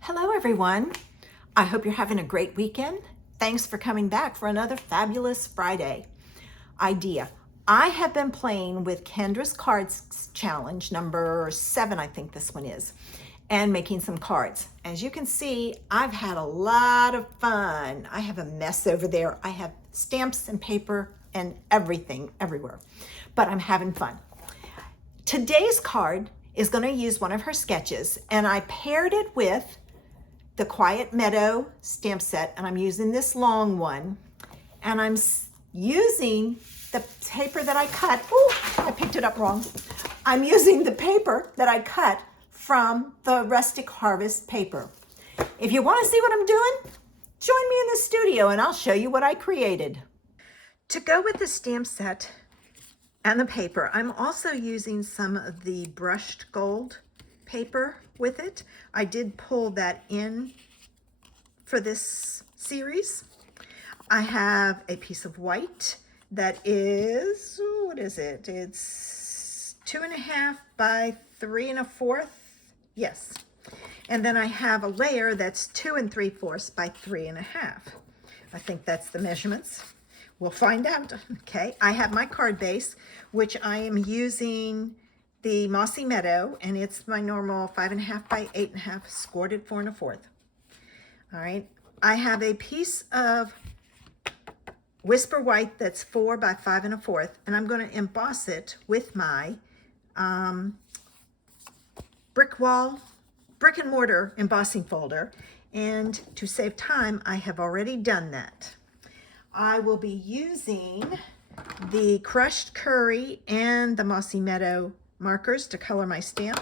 Hello, everyone. I hope you're having a great weekend. Thanks for coming back for another fabulous Friday idea. I have been playing with Kendra's Cards Challenge, number 7, I think this one is, and making some cards. As you can see, I've had a lot of fun. I have a mess over there. I have stamps and paper and everything everywhere, but I'm having fun. Today's card is going to use one of her sketches, and I paired it with the Quiet Meadow stamp set, and I'm using this long one, and I'm using the paper that I cut. Oh, I picked it up wrong. I'm using the paper that I cut from the Rustic Harvest paper. If you want to see what I'm doing, join me in the studio and I'll show you what I created. To go with the stamp set and the paper, I'm also using some of the brushed gold paper with it. I did pull that in for this series. I have a piece of white that is, what is it? It's 2.5 by 3 1/4. Yes. And then I have a layer that's 2 3/4 by 3 1/2. I think that's the measurements. We'll find out. Okay. I have my card base, which I am using the Mossy Meadow, and it's my normal 5.5 by 8.5, scored at 4 1/4. All right. I have a piece of Whisper White that's 4 by 5 1/4, and I'm going to emboss it with my brick and mortar embossing folder. And to save time, I have already done that. I will be using the crushed curry and the Mossy Meadow markers to color my stamp.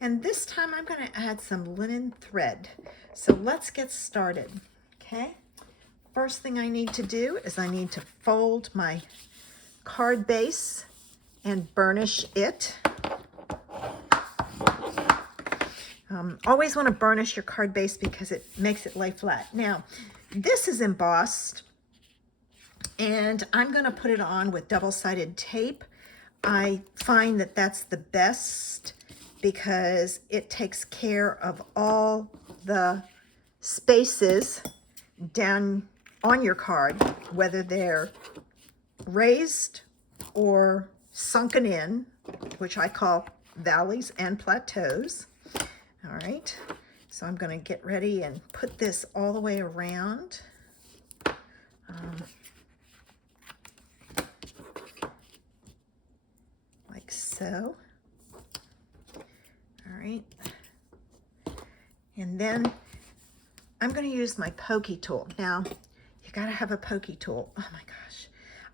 And this time I'm going to add some linen thread. So let's get started. Okay. First thing I need to do is I need to fold my card base and burnish it. Always want to burnish your card base because it makes it lay flat. Now, this is embossed, and I'm going to put it on with double-sided tape. I find that that's the best because it takes care of all the spaces down on your card, whether they're raised or sunken in, which I call valleys and plateaus. All right, so I'm going to get ready and put this all the way around. Like so. All right. And then I'm going to use my pokey tool. Now, you got to have a pokey tool. Oh my gosh.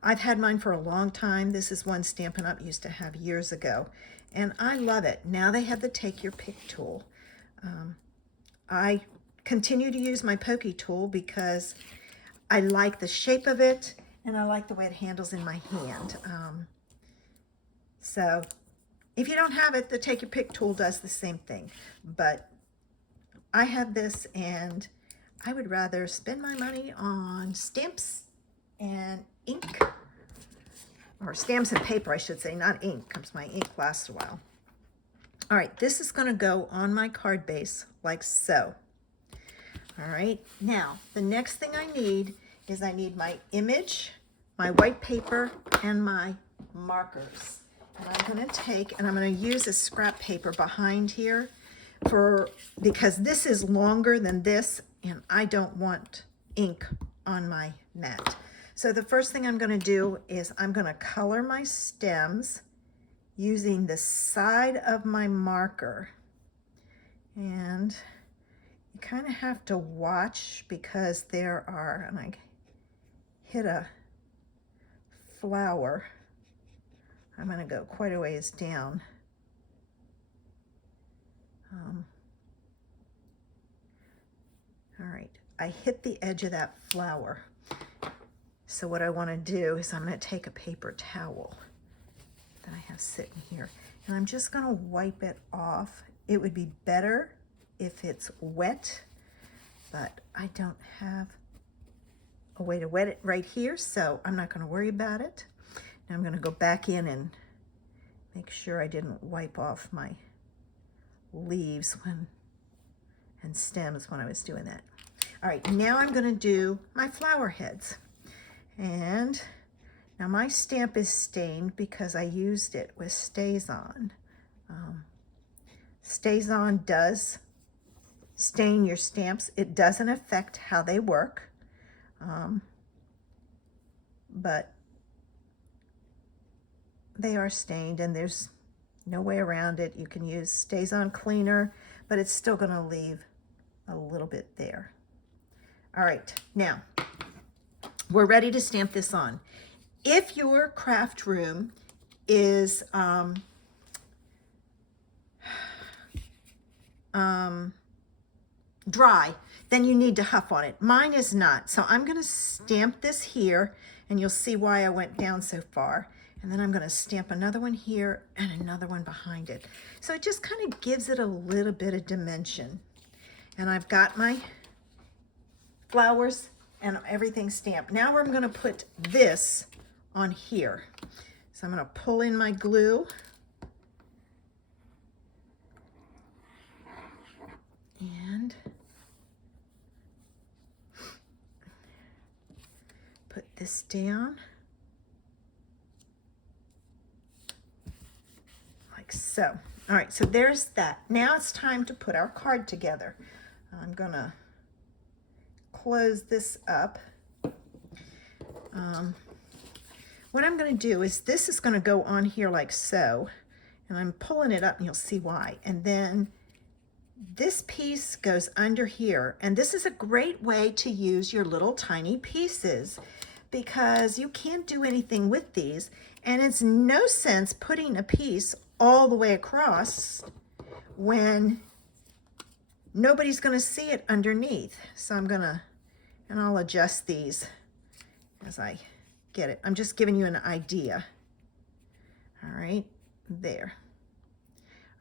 I've had mine for a long time. This is one Stampin' Up! Used to have years ago, and I love it. Now they have the Take Your Pick tool. I continue to use my pokey tool because I like the shape of it, and I like the way it handles in my hand. So if you don't have it, the Take Your Pick tool does the same thing. But I have this, and I would rather spend my money on stamps and ink, or stamps and paper, I should say, not ink, because my ink lasts a while. All right, this is going to go on my card base like so. All right, now the next thing I need is I need my image, my white paper, and my markers. And I'm going to take, and I'm going to use a scrap paper behind here because this is longer than this, and I don't want ink on my mat. So the first thing I'm going to do is I'm going to color my stems using the side of my marker. And you kind of have to watch because there are, and I hit a flower. I'm going to go quite a ways down. All right, I hit the edge of that flower. So what I want to do is I'm going to take a paper towel that I have sitting here, and I'm just going to wipe it off. It would be better if it's wet, but I don't have a way to wet it right here, so I'm not going to worry about it. Now I'm going to go back in and make sure I didn't wipe off my leaves when and stems when I was doing that. All right, now I'm gonna do my flower heads. And now my stamp is stained because I used it with StazOn. StazOn does stain your stamps. It doesn't affect how they work, but they are stained and there's no way around it. You can use StazOn cleaner, but it's still gonna leave a little bit there. All right, now we're ready to stamp this on. If your craft room is dry, then you need to huff on it. Mine is not, so I'm gonna stamp this here, and you'll see why I went down so far. And then I'm gonna stamp another one here and another one behind it. So it just kind of gives it a little bit of dimension. And I've got my flowers and everything stamped. Now I'm gonna put this on here. So I'm gonna pull in my glue. And put this down. Like so. All right, so there's that. Now it's time to put our card together. I'm gonna close this up. What I'm gonna do is this is gonna go on here like so, and I'm pulling it up and you'll see why. And then this piece goes under here, and this is a great way to use your little tiny pieces because you can't do anything with these, and it's no sense putting a piece all the way across when nobody's gonna see it underneath. So I'm gonna, and I'll adjust these as I get it. I'm just giving you an idea. All right, there.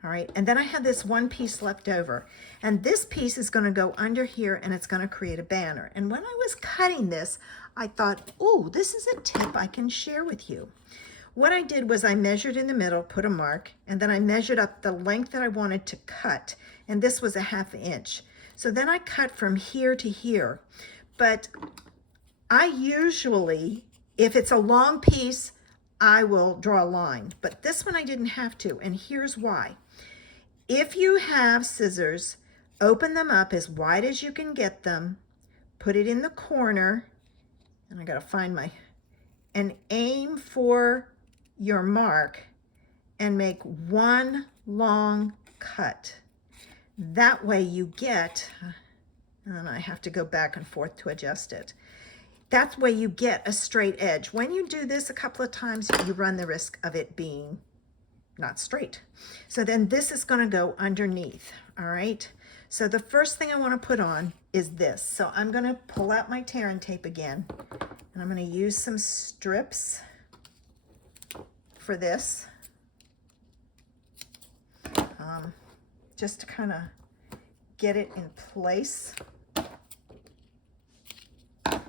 All right, and then I have this one piece left over, and this piece is gonna go under here and it's gonna create a banner. And when I was cutting this, I thought, oh, this is a tip I can share with you. What I did was I measured in the middle, put a mark, and then I measured up the length that I wanted to cut, and this was a 1/2 inch. So then I cut from here to here, but I usually, if it's a long piece, I will draw a line, but this one I didn't have to, and here's why. If you have scissors, open them up as wide as you can get them, put it in the corner, and I gotta find my, and aim for your mark and make one long cut. That way you get, and I have to go back and forth to adjust it. That way you get a straight edge. When you do this a couple of times, you run the risk of it being not straight. So then this is gonna go underneath, all right? So the first thing I wanna put on is this. So I'm gonna pull out my tear and tape again, and I'm gonna use some strips for this, just to kind of get it in place. All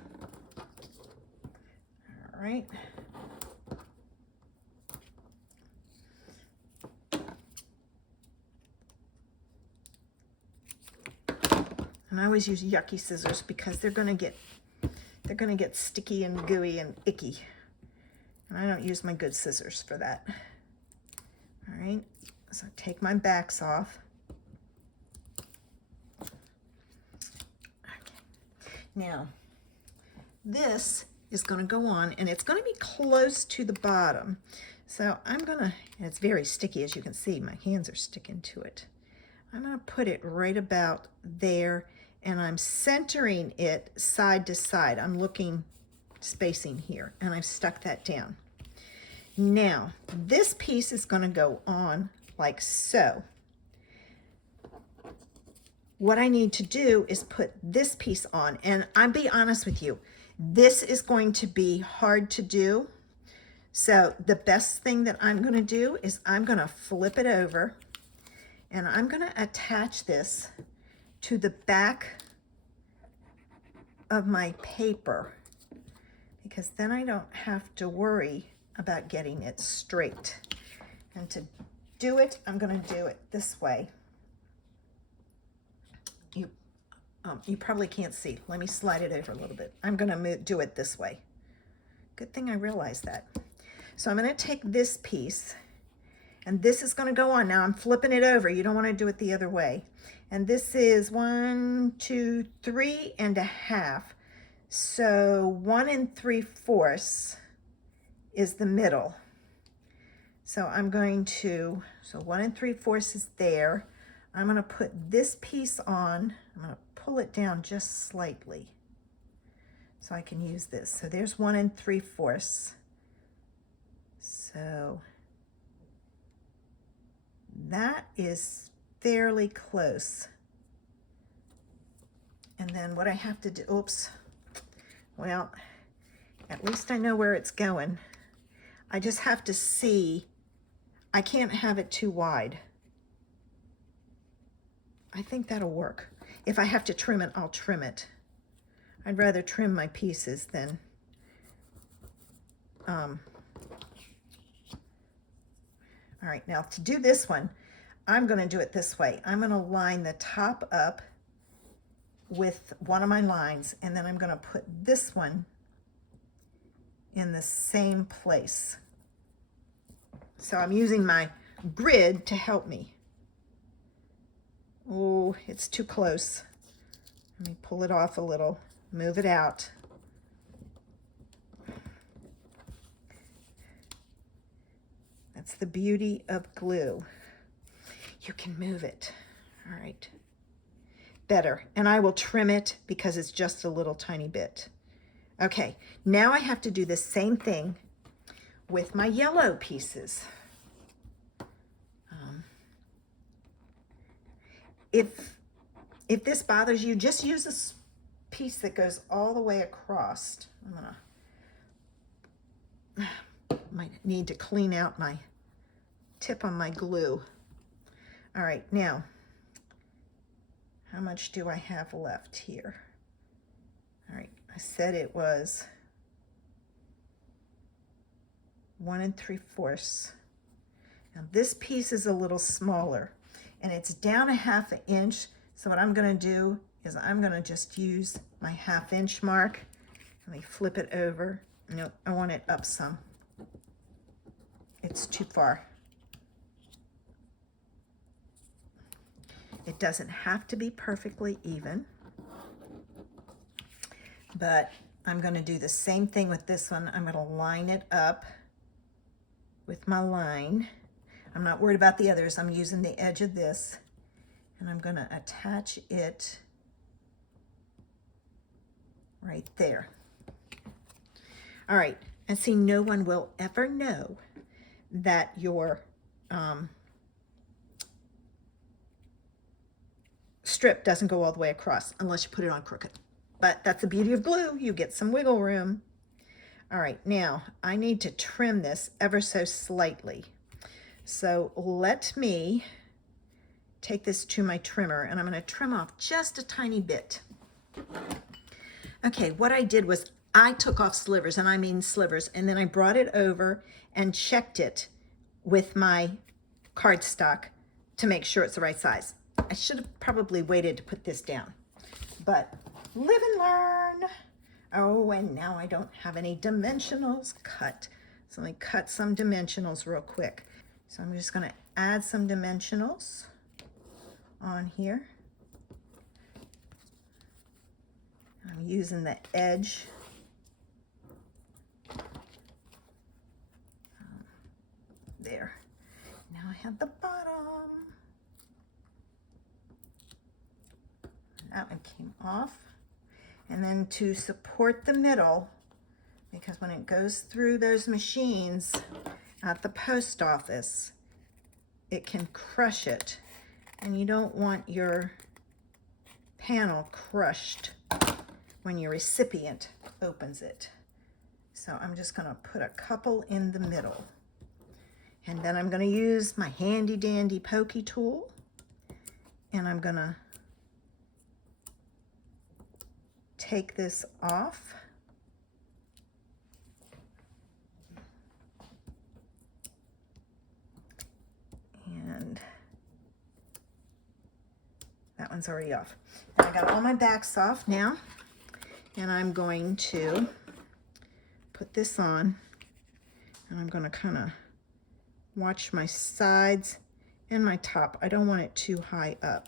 right. And I always use yucky scissors because they're gonna get sticky and gooey and icky. And I don't use my good scissors for that. All right, so take my backs off. Okay. Now, this is gonna go on, and it's gonna be close to the bottom. So I'm gonna, and it's very sticky, as you can see, my hands are sticking to it. I'm gonna put it right about there, and I'm centering it side to side. I'm looking spacing here, and I've stuck that down. Now, this piece is gonna go on like so. What I need to do is put this piece on, and I'll be honest with you, this is going to be hard to do. So the best thing that I'm gonna do is I'm gonna flip it over, and I'm gonna attach this to the back of my paper, because then I don't have to worry about getting it straight. And to do it, I'm gonna do it this way. You You probably can't see. Let me slide it over a little bit. I'm gonna do it this way. Good thing I realized that. So I'm gonna take this piece, and this is gonna go on. Now I'm flipping it over. You don't wanna do it the other way. And this is 1, 2, 3.5. So 1 3/4 is the middle. So I'm going to, so 1 3/4 is there. I'm gonna put this piece on. I'm gonna pull it down just slightly so I can use this. So there's 1 3/4. So that is fairly close. And then what I have to do, oops, well, at least I know where it's going. I just have to see, I can't have it too wide. I think that'll work. If I have to trim it, I'll trim it. I'd rather trim my pieces than all right, now to do this one, I'm going to do it this way. I'm going to line the top up with one of my lines, and then I'm going to put this one in the same place. So I'm using my grid to help me. Oh, it's too close. Let me pull it off a little, move it out. That's the beauty of glue. You can move it. All right. Better. And I will trim it because it's just a little tiny bit. Okay, now I have to do the same thing with my yellow pieces. If this bothers you, just use this piece that goes all the way across. Might need to clean out my tip on my glue. All right, now, how much do I have left here? All right, I said it was 1 3/4. Now this piece is a little smaller, and it's down 1/2 inch. So what I'm gonna do is I'm gonna just use my 1/2 inch mark. Let me flip it over. No, I want it up some. It's too far. It doesn't have to be perfectly even, but I'm gonna do the same thing with this one. I'm gonna line it up with my line. I'm not worried about the others. I'm using the edge of this, and I'm gonna attach it right there. All right, and see, no one will ever know that your strip doesn't go all the way across unless you put it on crooked. But that's the beauty of glue. You get some wiggle room. All right, now I need to trim this ever so slightly. So let me take this to my trimmer, and I'm going to trim off just a tiny bit. Okay, what I did was I took off slivers, and I mean slivers, and then I brought it over and checked it with my cardstock to make sure it's the right size. I should have probably waited to put this down, but live and learn. Oh, and now I don't have any dimensionals cut. So let me cut some dimensionals real quick. So I'm just going to add some dimensionals on here. I'm using the edge. There. Now I have the bottom. That one came off. And then to support the middle, because when it goes through those machines at the post office, it can crush it. And you don't want your panel crushed when your recipient opens it. So I'm just going to put a couple in the middle. And then I'm going to use my handy dandy pokey tool, and I'm going to take this off. And that one's already off. And I got all my backs off now. And I'm going to put this on. And I'm going to kind of watch my sides and my top. I don't want it too high up.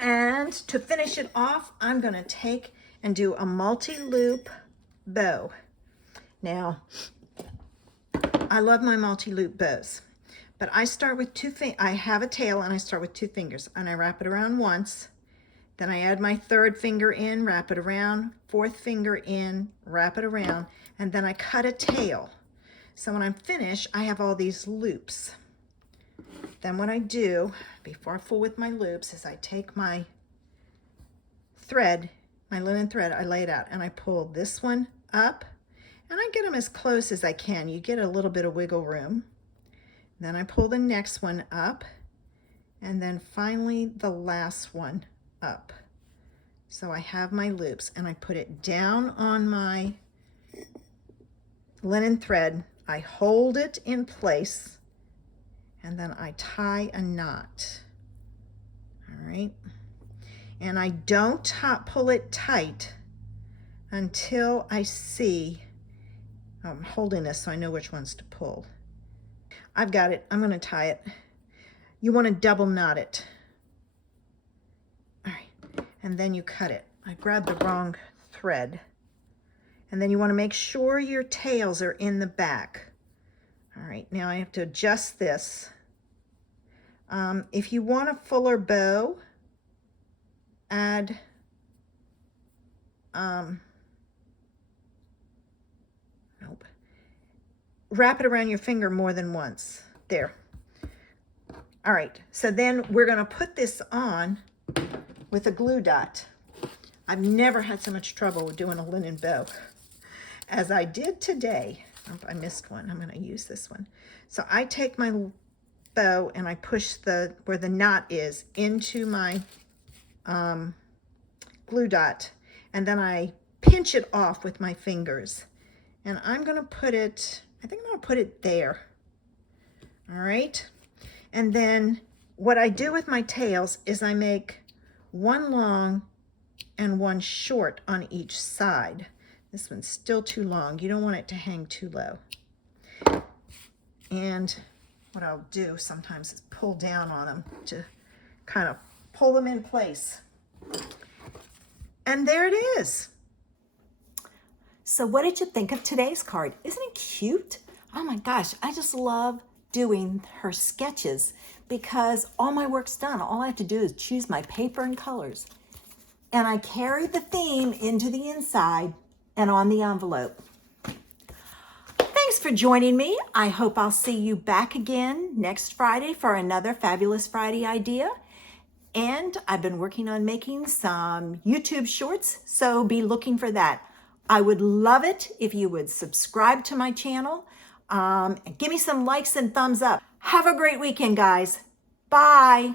And to finish it off, I'm going to take and do a multi-loop bow. Now, I love my multi-loop bows, but I start with I have a tail and I start with 2 fingers and I wrap it around once. Then I add my 3rd finger in, wrap it around, 4th finger in, wrap it around, and then I cut a tail. So when I'm finished, I have all these loops. Then what I do, before I fool with my loops, is I take my thread, my linen thread, I lay it out, and I pull this one up, and I get them as close as I can. You get a little bit of wiggle room. Then I pull the next one up, and then finally the last one up. So I have my loops, and I put it down on my linen thread. I hold it in place, and then I tie a knot. All right. And I don't pull it tight until I see, I'm holding this so I know which ones to pull. I've got it. I'm going to tie it. You want to double knot it. All right. And then you cut it. I grabbed the wrong thread. And then you want to make sure your tails are in the back. All right. Now I have to adjust this. If you want a fuller bow, add nope. Wrap it around your finger more than once. There. All right, so then we're going to put this on with a glue dot. I've never had so much trouble with doing a linen bow as I did today. Oh, I missed one. I'm going to use this one. So I take my bow and I push where the knot is into my glue dot, and then I pinch it off with my fingers. And I'm going to put it, I think I'm going to put it there. All right. And then what I do with my tails is I make one long and one short on each side. This one's still too long. You don't want it to hang too low. And what I'll do sometimes is pull down on them to kind of pull them in place. And there it is. So what did you think of today's card? Isn't it cute? Oh my gosh, I just love doing her sketches because all my work's done. All I have to do is choose my paper and colors. And I carry the theme into the inside and on the envelope. Thanks for joining me. I hope I'll see you back again next Friday for another Fabulous Friday idea. And I've been working on making some YouTube shorts, so be looking for that. I would love it if you would subscribe to my channel. Give me some likes and thumbs up. Have a great weekend, guys. Bye.